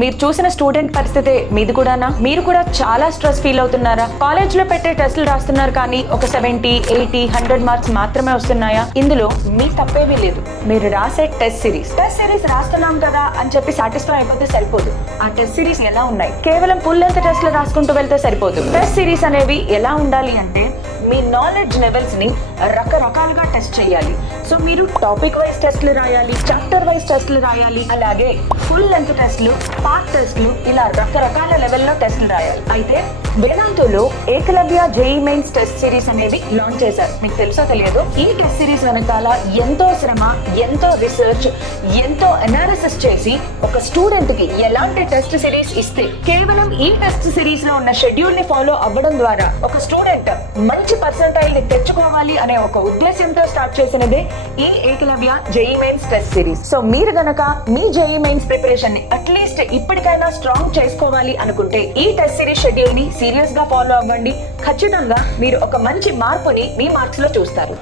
మీరు చూసిన స్టూడెంట్ పరిస్థితి మీది కూడానా? మీరు కూడా చాలా స్ట్రెస్ ఫీల్ అవుతున్నారా? కాలేజ్ లో పెట్టే టెస్టులు రాస్తున్నారు కానీ ఒక 70, 80, 100 మార్క్స్ మాత్రమే వస్తున్నాయా? ఇందులో మీ తప్పేమీ లేదు. మీరు రాసే టెస్ట్ సిరీస్ రాస్తున్నాం కదా అని చెప్పి సాటిస్ఫై అయిపోతే సరిపోదు. ఆ టెస్ట్ సిరీస్ ఎలా ఉన్నాయి? కేవలం ఫుల్ లెంత్ టెస్ట్లు రాసుకుంటూ వెళ్తే సరిపోదు. టెస్ట్ సిరీస్ అనేవి ఎలా ఉండాలి అంటే మీ నాలెడ్జ్ లెవెల్స్ ని రకరకాలుగా టెస్ట్ చేయాలి. సో మీరు టాపిక్ వైజ్ టెస్ట్లు రాయాలి, చాప్టర్ వైజ్ టెస్ట్లు రాయాలి, అలాగే ఫుల్ లెంత్ టెస్ట్లు, పార్ట్ టెస్ట్లు, ఇలా రకరకాల లెవెల్లో టెస్ట్లు రాయాలి. అయితే వేదాంతులో Eklavya JEE mains test series అనేవి లాంచ్ చేశారు. మీకు తెలుసో తెలియదు, ఈ టెస్ట్ సిరీస్ వెనకాల ఎంతో శ్రమ, ఎంతో రీసెర్చ్, ఎంతో అనాలిసిస్ చేసి ఒక స్టూడెంట్ కి ఎలాంటి టెస్ట్ సిరీస్ ఇస్తే కేవలం ఈ టెస్ట్ సిరీస్ లో ఉన్న షెడ్యూల్ ని ఫాలో అవ్వడం ద్వారా ఒక స్టూడెంట్ మంచి పర్సెంటైల్ ని తెచ్చుకోవాలి అనే ఒక ఉద్దేశంతో స్టార్ట్ చేసినదే ఈ Ekalavya JEE mains test series. So మీరు గనక మీ జేఈ మెయిన్స్ ప్రిపరేషన్ ని అట్లీస్ట్ ఇప్పటికైనా స్ట్రాంగ్ చేసుకోవాలి అనుకుంటే ఈ టెస్ట్ సిరీస్ షెడ్యూల్ ని సీరియస్ గా ఫాలో అవ్వండి. ఖచ్చితంగా మీరు ఒక మంచి మార్పుని మీ మార్క్స్ లో చూస్తారు.